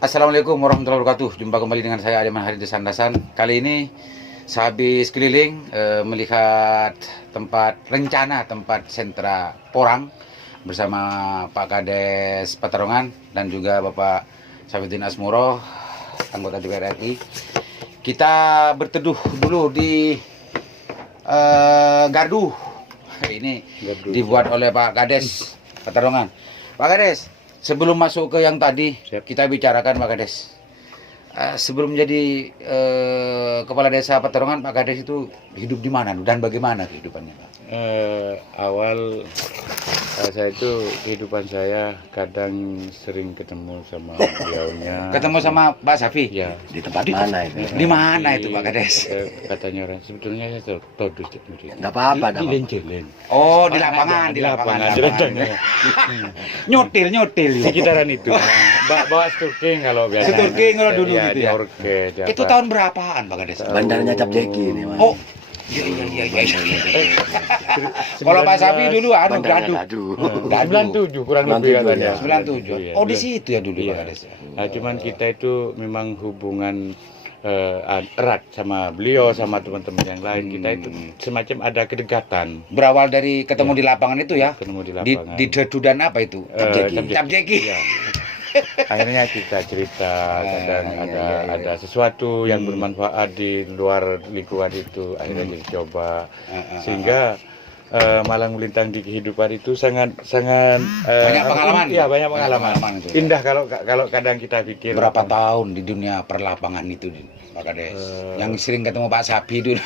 Assalamualaikum warahmatullahi wabarakatuh. Jumpa kembali dengan saya Adiman Hari Desandasan. Kali ini saya habis keliling melihat tempat sentra porang bersama Pak Kades Petarongan dan juga Bapak Safidin Asmoro, anggota DPR RI. Kita berteduh dulu di gardu. Ini dibuat oleh Pak Kades Petarongan. Pak Kades, sebelum masuk ke yang tadi, kita bicarakan Pak Kades. Sebelum jadi kepala desa Petarongan, Pak Kades itu hidup di mana dan bagaimana kehidupannya, Pak? Awal saya itu kehidupan saya kadang sering ketemu sama beliaunya. Ketemu sama Pak Safi? Ya. Di tempat mana itu? Di mana itu Pak Kades? Katanya orang sebetulnya saya tahu Nggak apa-apa, di Lenjelen. Oh, di lapangan, di lapangan. Nyotil. Sekitaran itu. Bawa sturking kalau biasa. Sturking kalau dulu ya, gitu ya. Itu tahun berapaan Pak Kades? Bandarnya Cap Jeki ini, Mas. Oh, iya. Kalau Pak Safi dulu Bandarnya Dadu. Dadu. 97 kurang lebih katanya. 97. Oh, di situ ya dulu Pak Kades. Nah, cuman kita itu memang hubungan erat sama beliau, sama teman-teman yang lain. Kita itu semacam ada kedekatan. Berawal dari ketemu di lapangan itu ya? Ketemu di Di lapangan. dedudan apa itu? Cap Jeki. Ya. Akhirnya kita cerita, kadang ada sesuatu yang bermanfaat di luar lingkungan itu, akhirnya kita coba, sehingga malang melintang di kehidupan itu sangat Banyak pengalaman. Iya, banyak pengalaman. Itu, ya. Indah kalau kadang kita pikir. Berapa tahun di dunia perlapangan itu, Pak Kades? Yang sering ketemu Pak Sapi dulu.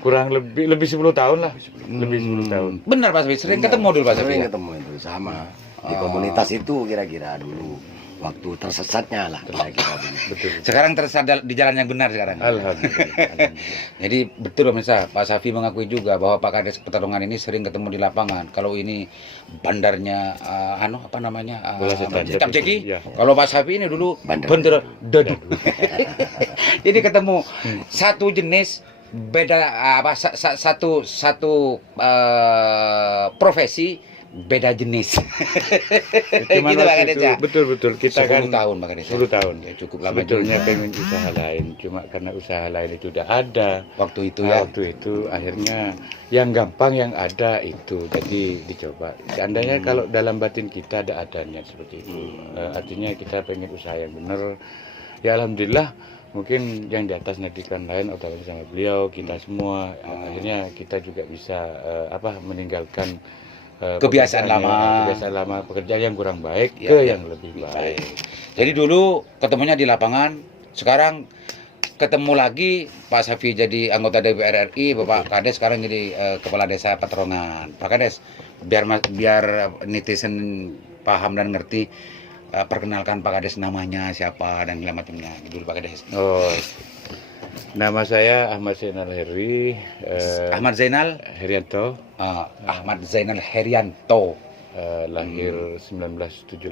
Kurang lebih 10 tahun lah. Lebih 10 tahun. Benar Pak Sapi, sering ketemu dulu Pak Sapi. Sering ketemu itu sama di komunitas itu kira-kira dulu waktu tersesatnya lah kira-kira dulu. Betul. Sekarang tersesat di jalan yang benar sekarang. Alhamdulillah. Jadi betul pemirsa, Pak Safi mengakui juga bahwa Pak Kades Petarongan ini sering ketemu di lapangan. Kalau ini bandarnya apa namanya? Bola setan. Cap Jeki. Ya. Kalau Pak Safi ini dulu bandar Dadu. Jadi ketemu satu jenis beda satu profesi beda jenis. Cuman Gitu, Pak waktu Kades, itu, ya? betul kita 10 kan tahun Pak Kades. 10 tahun. Ya, cukup lama Sebetulnya juga. pengen usaha lain, cuma karena usaha lain itu udah ada. Waktu itu Nah, ya. waktu itu akhirnya yang gampang yang ada itu, jadi dicoba. Seandainya kalau dalam batin kita ada adanya seperti itu, artinya kita pengen usaha yang benar. Ya alhamdulillah, mungkin yang di atas negerikan lain otomatis sama beliau, kita semua, akhirnya kita juga bisa meninggalkan Kebiasaan lama, pekerjaan yang kurang baik Ya, ke ya. yang lebih baik. Jadi dulu ketemunya di lapangan, sekarang ketemu lagi Pak Safi jadi anggota DPR RI, Bapak Kades sekarang jadi kepala desa Petarongan. Pak Kades, biar netizen paham dan ngerti, perkenalkan Pak Kades namanya siapa dan segala macamnya. Dulu Pak Kades. Oh, nama saya Ahmad Zainal Heri. Ahmad Zainal Herianto. Ahmad Zainal Herianto. Lahir 1978.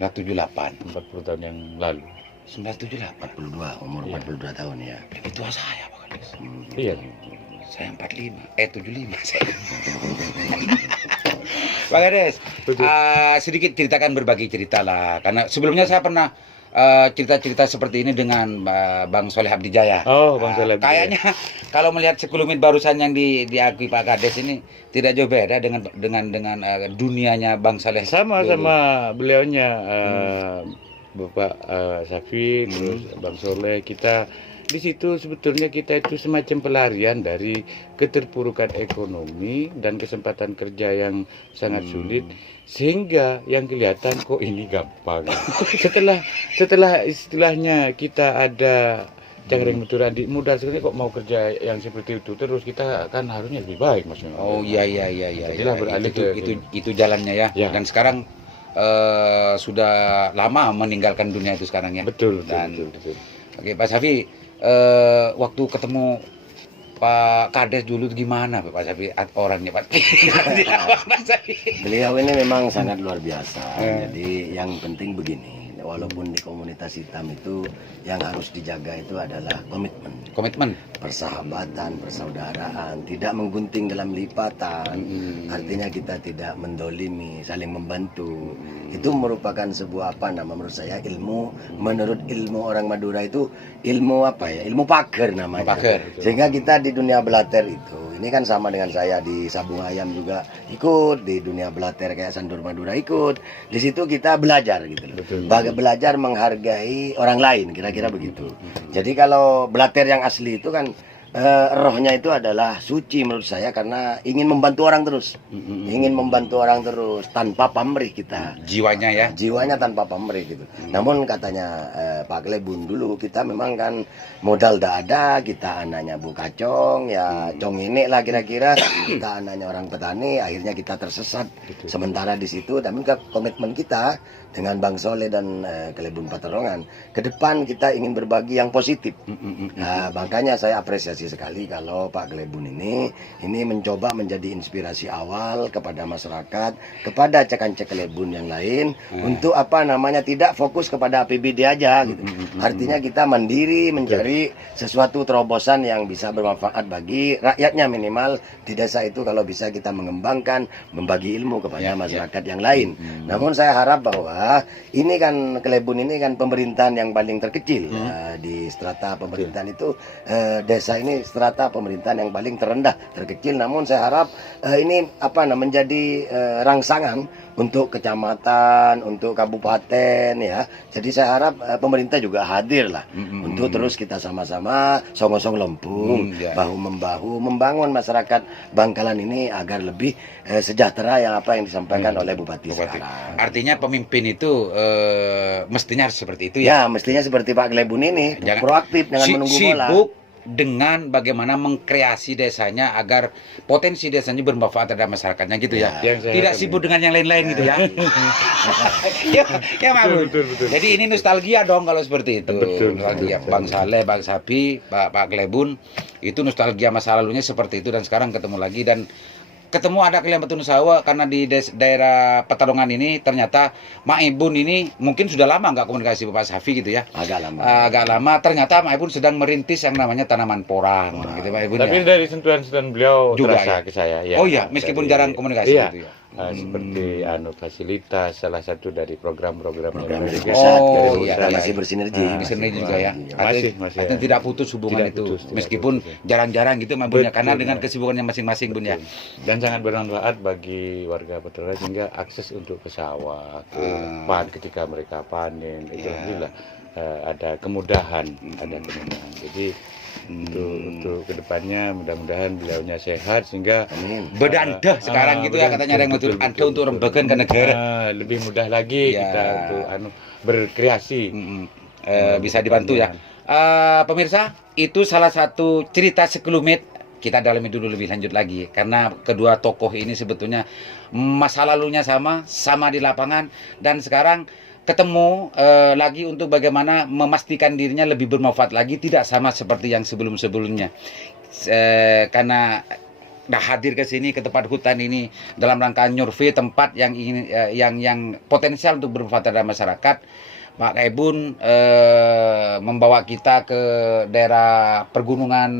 Nah, 78. 40 tahun yang lalu. 1978. 42, umur 42 tahun ya. Lebih tua saya Pak Kades. Iya. Saya 45, 75 saya. Pak Kades, sedikit ceritakan berbagi cerita lah. Karena sebelumnya saya pernah cerita-cerita seperti ini dengan Bang Soleh Abdijaya. Oh, Bang Soleh Abdijaya. Kayaknya kalau melihat sekelumit barusan yang diakui Pak Kades ini tidak jauh beda dengan dunianya Bang Soleh. Sama dulu. beliaunya Bapak Safi, terus Bang Soleh. Kita di situ sebetulnya kita itu semacam pelarian dari keterpurukan ekonomi dan kesempatan kerja yang sangat sulit, sehingga yang kelihatan kok ini gampang. setelah istilahnya kita ada Cangkring Meturan di mudah sekali, kok mau kerja yang seperti itu terus, kita kan harusnya lebih baik maksudnya. Oh iya. Jadilah beralih itu jalannya ya. Ya. Dan sekarang sudah lama meninggalkan dunia itu sekarang ya. Betul. Oke Pak Safi, waktu ketemu Pak Kades dulu gimana Pak Safi orangnya Pak? Beliau ini memang sangat luar biasa. Jadi yang penting begini, walaupun di komunitas hitam itu yang harus dijaga itu adalah komitmen, Komitmen. persahabatan, persaudaraan, tidak menggunting dalam lipatan. Artinya kita tidak mendolimi, saling membantu. Itu merupakan sebuah apa nama menurut saya ilmu. Menurut ilmu orang Madura itu ilmu apa ya? Ilmu pager namanya. Pager. Sehingga kita di dunia belater itu, ini kan sama dengan saya di Sabung Ayam juga ikut, di dunia belater kayak Sandur Madura ikut. Di situ kita belajar gitu loh. Belajar menghargai orang lain, kira-kira begitu. Jadi kalau belater yang asli itu kan rohnya itu adalah suci menurut saya karena ingin membantu orang terus, ingin membantu orang terus tanpa pamrih kita. Jiwanya ya. Jiwanya tanpa pamrih gitu. Namun katanya Pak Klebun dulu kita memang kan modal dak ada, kita anaknya Bu Kacong ya cong ini lah kira-kira, kita anaknya orang petani, akhirnya kita tersesat sementara di situ. Tapi komitmen kita dengan Bang Soleh dan Klebun Paterongan ke depan kita ingin berbagi yang positif. Nah, makanya saya apresiasi sekali kalau Pak Klebun ini mencoba menjadi inspirasi awal kepada masyarakat, kepada cek-cek Klebun yang lain untuk apa namanya tidak fokus kepada APBD aja gitu. Artinya kita mandiri mencari sesuatu terobosan yang bisa bermanfaat bagi rakyatnya, minimal di desa itu kalau bisa kita mengembangkan, membagi ilmu kepada masyarakat yang lain. Namun saya harap bahwa ini kan Klebun ini kan pemerintahan yang paling terkecil di strata pemerintahan itu, desa ini strata pemerintahan yang paling terendah, terkecil. Namun saya harap ini apa namanya menjadi rangsangan untuk kecamatan, untuk kabupaten ya. Jadi saya harap pemerintah juga hadir lah untuk terus kita sama-sama song-song lempung, bahu membahu membangun masyarakat Bangkalan ini agar lebih sejahtera yang apa yang disampaikan oleh Bupati sekarang. Artinya pemimpin itu mestinya harus seperti itu ya. Ya, mestinya seperti Pak Klebun ini, proaktif dengan menunggu bola. Sibuk dengan bagaimana mengkreasi desanya agar potensi desanya bermanfaat terhadap masyarakatnya gitu ya. Tidak sibuk dengan yang lain-lain gitu ya. Ya, betul. Jadi ini nostalgia dong kalau seperti itu. Nostalgia. Bang Saleh, Bang Sapi, Pak Klebun itu nostalgia masa lalunya seperti itu dan sekarang ketemu lagi dan ketemu ada kalian Betun Sawa karena di daerah Petarungan ini ternyata Mak Ibun ini mungkin sudah lama nggak komunikasi Bapak Safi gitu ya. Agak lama ternyata Mak Ibun sedang merintis yang namanya tanaman porang gitu Pak Ibun. Tapi ya. dari sentuhan-sentuhan beliau juga terasa ya? ke saya ya. Oh iya, meskipun jarang komunikasi gitu ya. Seperti fasilitas salah satu dari program-program dari yang pusat, Oh, dari iya, masih bersinergi. Bersinergi juga ya. Masih Artinya tidak putus hubungan Tidak itu. putus, tidak Meskipun putus. jarang-jarang gitu Mak Ibun ya, karena Betul, dengan Mas. kesibukannya masing-masing Bun ya. Dan sangat bermanfaat bagi warga Petarungan sehingga akses untuk ke sawah, ke ketika mereka panen itu alhamdulillah ada kemudahan, Jadi untuk kedepannya mudah-mudahan beliaunya sehat sehingga Bedandah sekarang gitu ya katanya ada yang betul ada untuk rembagan ke negara. Lebih mudah lagi Ya. kita untuk berkreasi. Bisa dibantu ya. Pemirsa, itu salah satu cerita sekelumit. Kita dalami dulu lebih lanjut lagi karena kedua tokoh ini sebetulnya masa lalunya sama di lapangan dan sekarang ketemu lagi untuk bagaimana memastikan dirinya lebih bermanfaat lagi, tidak sama seperti yang sebelum-sebelumnya. Karena hadir ke sini ke tempat hutan ini dalam rangka nyurvei tempat yang ingin yang potensial untuk bermanfaat terhadap masyarakat. Pak Klebun membawa kita ke daerah pergunungan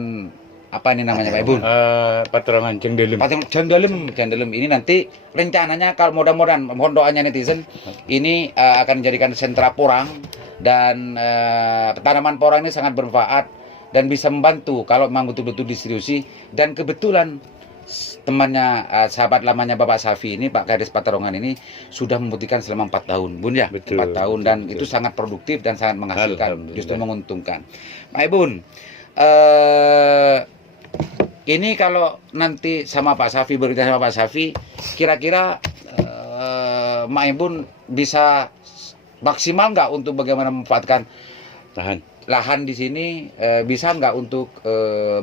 apa ini namanya Pak Ibun? Petarungan Cendelem ini nanti rencananya kalau mudah-mudahan mohon doanya netizen ini akan dijadikan sentra porang dan tanaman porang ini sangat bermanfaat dan bisa membantu kalau memang betul-betul diseriusi dan kebetulan temannya sahabat lamanya Bapak Safi ini Pak Kades Petarungan ini sudah membuktikan selama 4 tahun Bun ya. Betul, 4 tahun dan betul. itu sangat produktif dan sangat menghasilkan, justru menguntungkan. Pak Ibun, ini kalau nanti sama Pak Safi berita sama Pak Safi, kira-kira Mak Ibun bisa maksimal nggak untuk bagaimana memanfaatkan lahan di sini, bisa nggak untuk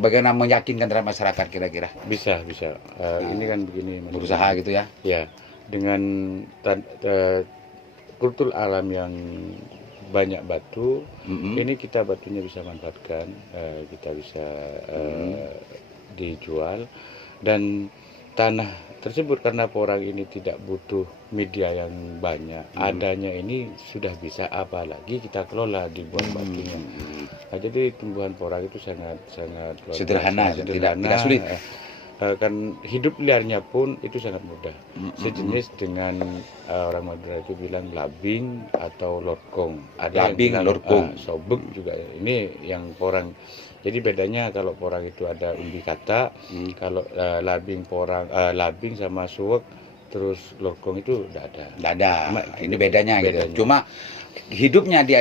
bagaimana meyakinkan terhadap masyarakat kira-kira? Bisa. Ini kan begini Mas. Berusaha gitu ya? Ya, dengan kultur alam yang banyak batu, ini kita batunya bisa manfaatkan, kita bisa dijual dan tanah tersebut karena Porang ini tidak butuh media yang banyak. Adanya ini sudah bisa, apalagi kita kelola dibuat batunya. Nah, jadi tumbuhan Porang itu sangat luar Sederhana, biasa, tidak sulit. Kan hidup liarnya pun itu sangat mudah. Sejenis dengan orang Madura itu bilang labing atau lorkong. Ada Labing, yang bilang, lorkong. sobek juga. Ini yang Porang. Jadi bedanya kalau Porang itu ada umbi kata, kalau labing sama suwek, terus lorkong itu tidak ada. Nggak ada. Ini bedanya gitu. Cuma hidupnya di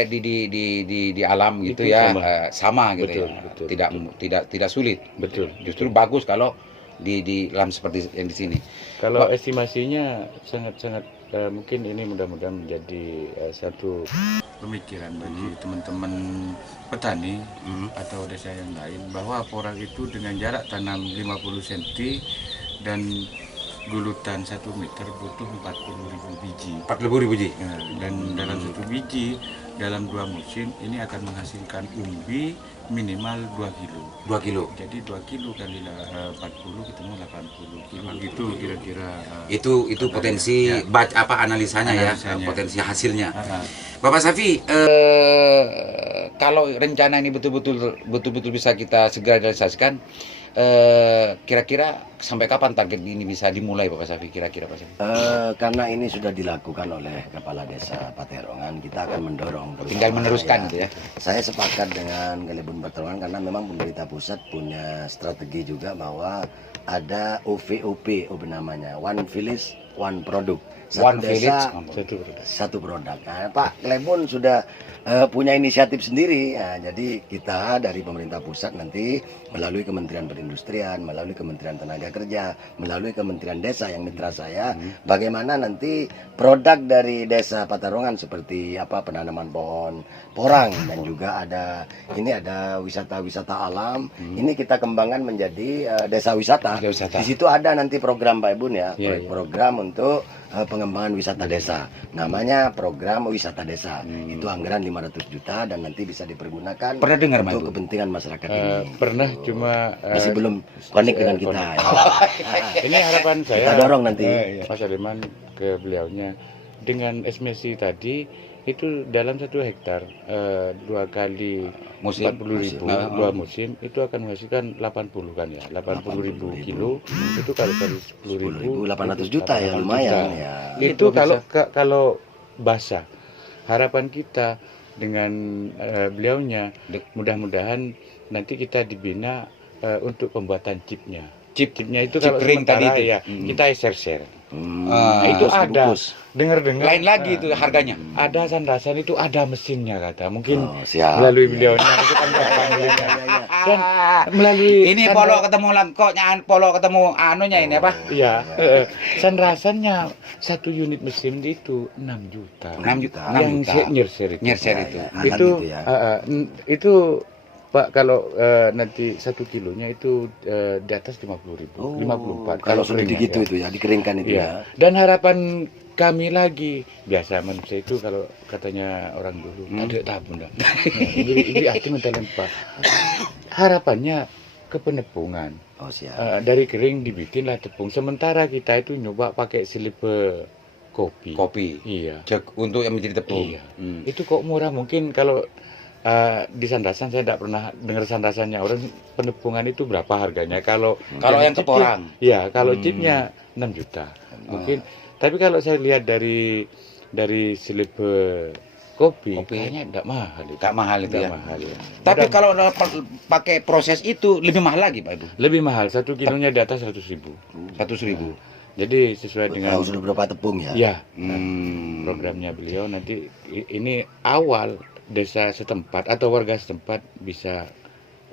alam gitu Itu ya, sama. sama gitu Betul, ya. betul, Tidak sulit. Betul. Justru bagus kalau di alam seperti yang di sini. Kalau estimasinya sangat mungkin ini mudah-mudahan menjadi satu pemikiran bagi teman-teman petani atau desa yang lain, bahwa Porang itu dengan jarak tanam 50 cm dan gulutan 1 meter butuh 40.000 biji. 40.000 biji. Ya, dan dalam 1 biji dalam 2 musim ini akan menghasilkan umbi minimal 2 kilo. 2 kilo. Jadi 2 kilo kali 40 ketemu 80 kilo. Itu kira-kira Itu potensi ya. analisanya ya, Analisanya. potensi hasilnya. uh, Bapak Safi, kalau rencana ini betul-betul bisa kita segera realisasikan, kira-kira sampai kapan target ini bisa dimulai, Bapak Safi? Kira-kira Pak Safi? Karena ini sudah dilakukan oleh Kepala Desa Paterongan, kita akan mendorong. Tinggal meneruskan gitu ya. Saya sepakat dengan Kelebun Paterongan karena memang pemerintah pusat punya strategi juga bahwa ada OVOP namanya, One Village One Product. One Village, Satu produk. Nah, Pak Kelebun sudah punya inisiatif sendiri. Nah, jadi kita dari pemerintah pusat nanti melalui Kementerian Perindustrian, melalui Kementerian Tenaga Kerja, melalui Kementerian Desa yang mitra saya, bagaimana nanti produk dari Desa Paterongan seperti penanaman pohon porang dan juga ada wisata-wisata alam. Ini kita kembangkan menjadi desa wisata. Wisata. Di situ ada nanti program Pak Ibun ya, Iya, program untuk pengembangan wisata desa. Namanya program wisata desa. Itu anggaran 500 juta dan nanti bisa dipergunakan Pernah dengar, Pak, untuk Ibu? kepentingan masyarakat ini. Pernah, cuma Masih belum connect dengan kita. ini harapan saya. Kita dorong nanti. Mas Aliman ke beliaunya dengan estimasi tadi itu dalam 1 hektar 2 kali Musim. 40.000 2 musim itu akan menghasilkan 80 kan ya, 80.000 kilo. Itu kalau kali 10.000 10.800 juta ya, 800 lumayan juta. ya. Itu kalau basah. Harapan kita dengan beliaunya, mudah-mudahan nanti kita dibina untuk pembuatan chipnya. Chipnya itu Chip kalau ring tadi sementara itu. ya kita share. Ah, Itu Terus ada. dibungkus. Dengar-dengar Lain lagi itu harganya. ada sandasan itu ada mesinnya kata. Mungkin Siap. melalui beliaunya itu kan panggilnya. Dan melalui Ini polo ketemu langkoknya, polo ketemu anunya ini apa? Iya, sandasannya 1 unit mesin itu 6 juta. 6 juta. Yang nyerser itu. Nyerser Ya, itu. ya. Itu Gitu ya. itu Pak, kalau nanti 1 kilonya itu di atas 50.000, 54. Kalau sudah keringnya, digitu ya. itu ya, dikeringkan itu Iya. ya. Dan harapan kami lagi, biasa manusia itu kalau katanya orang dulu, ada tabung dah. Ini hati mentalin Pak. Harapannya ke penepungan. Oh siap. Dari kering dibikinlah tepung. Sementara kita itu nyoba pakai silipe kopi. Kopi. Iya. Untuk yang menjadi tepung. Iya. Itu kok murah, mungkin kalau di sandasan saya tidak pernah dengar sandasannya orang penepungan itu berapa harganya. Kalau yang ke chipnya- Porang. ya kalau chipnya 6 juta mungkin. Tapi kalau saya lihat dari silipe kopi kayaknya tidak mahal itu. Nggak mahal itu Nggak ya. mahal ya. Tapi Mudah- kalau pakai proses itu lebih mahal lagi, Pak Ibu. lebih mahal, 1 kilonya di atas 100.000. 100.000. Jadi sesuai dengan Kalau sudah berapa tepung ya? ya Hmm. programnya beliau nanti ini awal desa setempat atau warga setempat bisa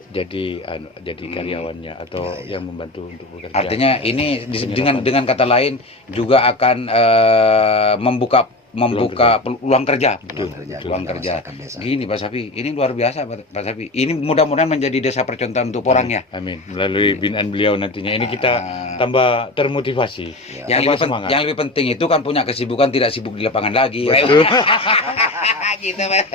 jadi karyawannya atau yang membantu untuk bekerja. Artinya ini dengan kata lain juga akan membuka peluang kerja. Peluang kerja. masyarakat desa. Gini Pak Safi, ini luar biasa Pak Safi. Ini mudah-mudahan menjadi desa percontohan untuk Porang ya. Amin. Melalui binaan beliau nantinya ini kita tambah termotivasi. Yang tambah semangat. yang lebih penting itu kan punya kesibukan, tidak sibuk di lapangan lagi. Betul. Gitu Pak.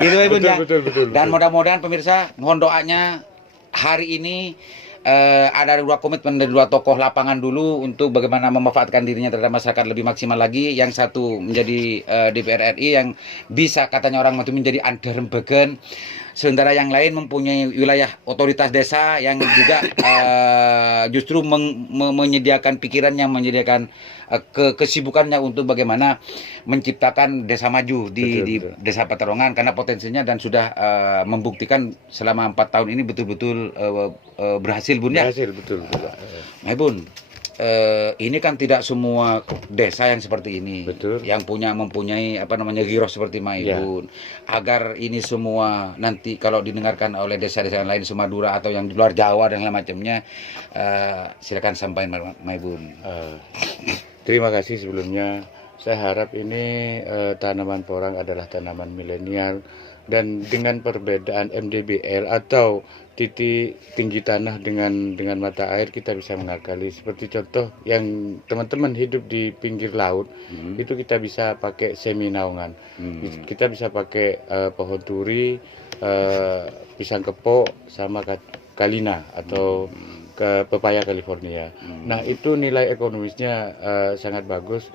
Gitu Pak Ibu ya. Betul. Dan mudah-mudahan pemirsa mohon doanya hari ini ada dua komitmen dari dua tokoh lapangan dulu untuk bagaimana memanfaatkan dirinya terhadap masyarakat lebih maksimal lagi. Yang satu menjadi DPR RI yang bisa katanya orang itu menjadi andarembagan. Sementara yang lain mempunyai wilayah otoritas desa yang juga justru menyediakan pikirannya, menyediakan kesibukannya untuk bagaimana menciptakan desa maju di Desa Petarongan, karena potensinya dan sudah membuktikan selama 4 tahun ini betul-betul berhasil, Bun, ya? Berhasil, betul. Nah, Bun, ini kan tidak semua desa yang seperti ini, Betul. yang mempunyai giroh seperti Maibun. Agar ini semua nanti kalau didengarkan oleh desa-desa yang lain Sumadura atau yang di luar Jawa dan lain macamnya, silakan sampaikan Maibun. Terima kasih sebelumnya. Saya harap ini tanaman porang adalah tanaman milenial, dan dengan perbedaan MDBL atau titik tinggi tanah dengan mata air, kita bisa mengakali. Seperti contoh yang teman-teman hidup di pinggir laut, itu kita bisa pakai semi naungan. Kita bisa pakai pohon turi, pisang kepok, sama kalina atau ke pepaya California. Nah, itu nilai ekonomisnya sangat bagus.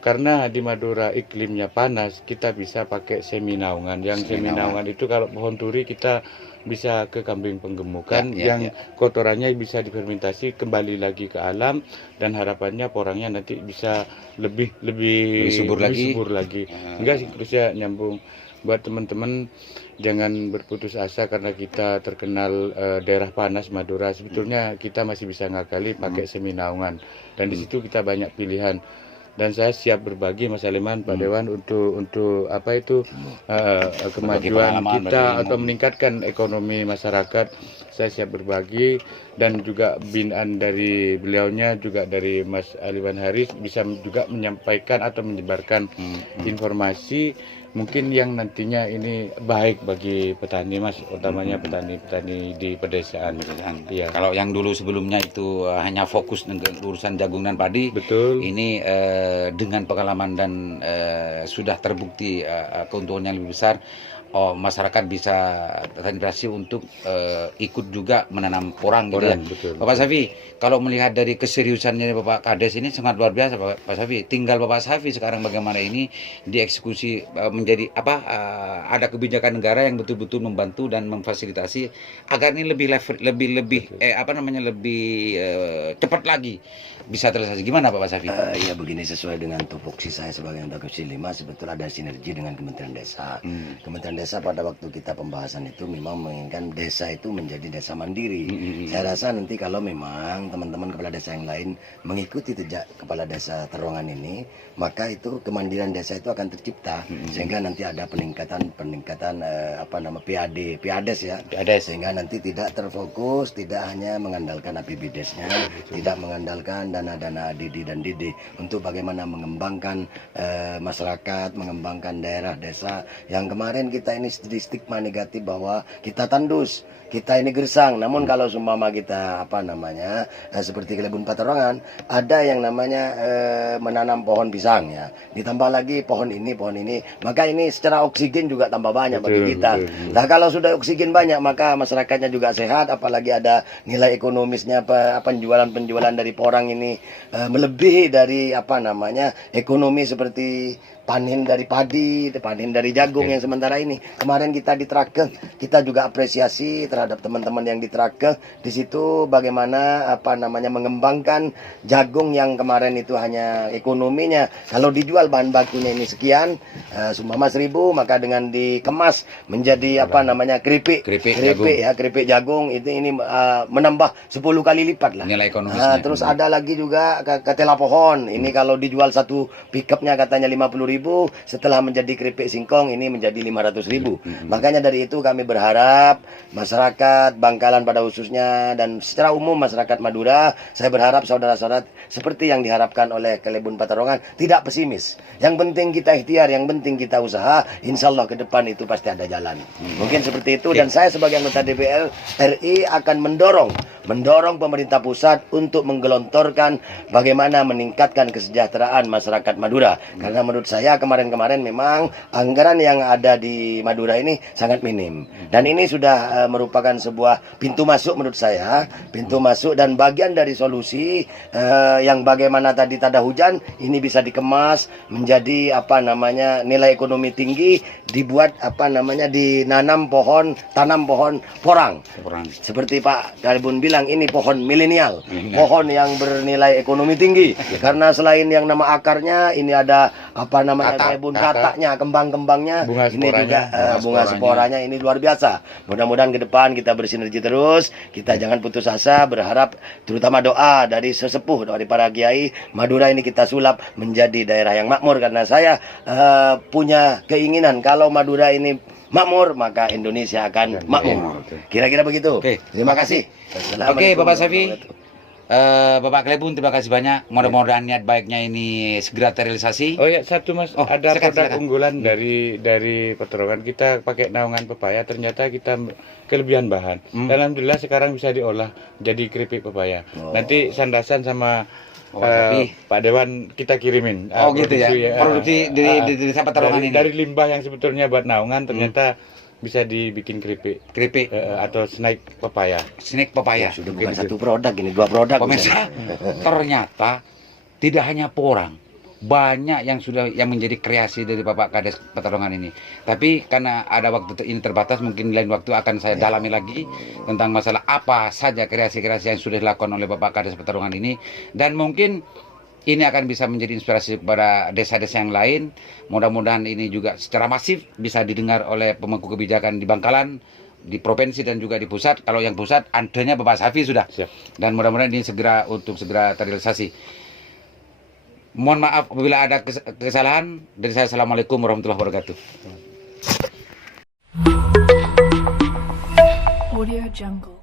Karena di Madura iklimnya panas, kita bisa pakai semi naungan. Yang semi naungan itu kalau pohon turi kita bisa ke kambing penggemukan, yang kotorannya bisa difermentasi kembali lagi ke alam, dan harapannya porangnya nanti bisa lebih subur lagi. Enggak sih, terusnya nyambung. Buat teman-teman, jangan berputus asa karena kita terkenal daerah panas Madura. Sebetulnya kita masih bisa ngakali pakai semi naungan, dan di situ kita banyak pilihan. Dan saya siap berbagi, Mas Aliman, Pak Dewan, untuk kemajuan kita atau meningkatkan ekonomi masyarakat. Saya siap berbagi, dan juga binaan dari beliaunya, juga dari Mas Aliman Haris, bisa juga menyampaikan atau menyebarkan informasi mungkin yang nantinya ini baik bagi petani, Mas, utamanya petani-petani di pedesaan. Iya. Kalau yang dulu sebelumnya itu hanya fokus dengan urusan jagung dan padi, betul. Ini dengan pengalaman dan sudah terbukti keuntungan yang lebih besar. Masyarakat bisa terinspirasi untuk ikut juga menanam porang gitu ya. Betul. Bapak Safi, kalau melihat dari keseriusannya Bapak Kades ini sangat luar biasa, Pak Safi. Tinggal Bapak Safi sekarang bagaimana ini dieksekusi menjadi ada kebijakan negara yang betul-betul membantu dan memfasilitasi agar ini lebih cepat lagi bisa terrealisasi. Gimana Bapak Safi? Ya begini, sesuai dengan tupoksi saya sebagai Anggota Komisi 5, sebetulnya ada sinergi dengan Kementerian Desa. Kementerian Desa pada waktu kita pembahasan itu memang menginginkan desa itu menjadi desa mandiri. Saya rasa nanti kalau memang teman-teman kepala desa yang lain mengikuti jejak kepala desa Terowongan ini, maka itu kemandirian desa itu akan tercipta, sehingga nanti ada peningkatan PADES ya. Sehingga nanti tidak terfokus, tidak hanya mengandalkan APBDes-nya, tidak mengandalkan dana-dana ADD dan DD untuk bagaimana mengembangkan masyarakat, mengembangkan daerah desa. Yang kemarin kita ini stigma negatif bahwa kita tandus, kita ini gersang. Namun kalau seumpama kita seperti Kelebun Petarongan, ada yang namanya menanam pohon pisang ya, ditambah lagi pohon ini, maka ini secara oksigen juga tambah banyak bagi kita. Nah, kalau sudah oksigen banyak, maka masyarakatnya juga sehat, apalagi ada nilai ekonomisnya, penjualan dari porang ini melebihi dari ekonomi seperti panen dari padi, panen dari jagung yang sementara ini. Kemarin kita di Trake, kita juga apresiasi terhadap teman-teman yang di Trake. Di situ bagaimana mengembangkan jagung yang kemarin itu hanya ekonominya. Kalau dijual bahan bakunya ini sekian, seumpama 1.000, maka dengan dikemas menjadi keripik jagung itu ini menambah 10 kali lipat lah nilai ekonomisnya. Terus ada lagi juga ketela pohon. Ini kalau dijual satu pickupnya katanya 50.000, setelah menjadi keripik singkong ini menjadi 500.000. Makanya dari itu kami berharap masyarakat Bangkalan pada khususnya dan secara umum masyarakat Madura, saya berharap saudara-saudara seperti yang diharapkan oleh Kelebun Petarongan tidak pesimis. Yang penting kita ikhtiar, yang penting kita usaha, insya Allah ke depan itu pasti ada jalan. Mungkin seperti itu, dan saya sebagai anggota DPR RI akan mendorong mendorong pemerintah pusat untuk menggelontorkan bagaimana meningkatkan kesejahteraan masyarakat Madura. Karena menurut saya kemarin-kemarin memang anggaran yang ada di Madura ini sangat minim. Dan ini sudah merupakan sebuah pintu masuk menurut saya, pintu masuk dan bagian dari solusi yang bagaimana tadi tada hujan ini bisa dikemas menjadi nilai ekonomi tinggi, dibuat tanam pohon porang. Seperti Pak Kalibun bilang, ini pohon milenial, pohon yang bernilai ekonomi tinggi. Karena selain yang nama akarnya, ini ada kataknya, kembang-kembangnya, ini juga bunga sporanya ini luar biasa. Mudah-mudahan ke depan kita bersinergi terus, kita jangan putus asa, berharap terutama doa dari sesepuh, dari para kiai, Madura ini kita sulap menjadi daerah yang makmur. Karena saya punya keinginan kalau Madura ini makmur, maka Indonesia akan makmur. Kira-kira begitu. Oke. Terima kasih. Oke, Bapak Safi, Bapak Kalibun, terima kasih banyak. Mudah-mudahan niat baiknya ini segera terrealisasi. Oh ya, satu Mas, ada produk silakan. unggulan dari Peterongan. Kita pakai naungan pepaya, ternyata kita kelebihan bahan. Dan alhamdulillah sekarang bisa diolah jadi keripik pepaya. Nanti Sandasan sama Pak Dewan kita kirimin. Gitu ya. Produksi di desa Peterongan ini. Dari limbah yang sebetulnya buat naungan ternyata bisa dibikin keripik atau snack pepaya. Snack pepaya. Sudah bukan satu produk, ini dua produk. Pemirsa, ternyata tidak hanya porang, banyak yang menjadi kreasi dari Bapak Kades Peterongan ini. Tapi karena ada waktu ini terbatas, mungkin lain waktu akan saya dalami lagi tentang masalah apa saja kreasi-kreasi yang sudah dilakukan oleh Bapak Kades Peterongan ini, dan mungkin ini akan bisa menjadi inspirasi kepada desa-desa yang lain. Mudah-mudahan ini juga secara masif bisa didengar oleh pemangku kebijakan di Bangkalan, di provinsi dan juga di pusat. Kalau yang pusat, adanya Bapak Safi sudah. Siap. Dan mudah-mudahan ini segera terrealisasi. Mohon maaf apabila ada kesalahan. Dari saya, Assalamualaikum warahmatullahi wabarakatuh. Audio Jungle.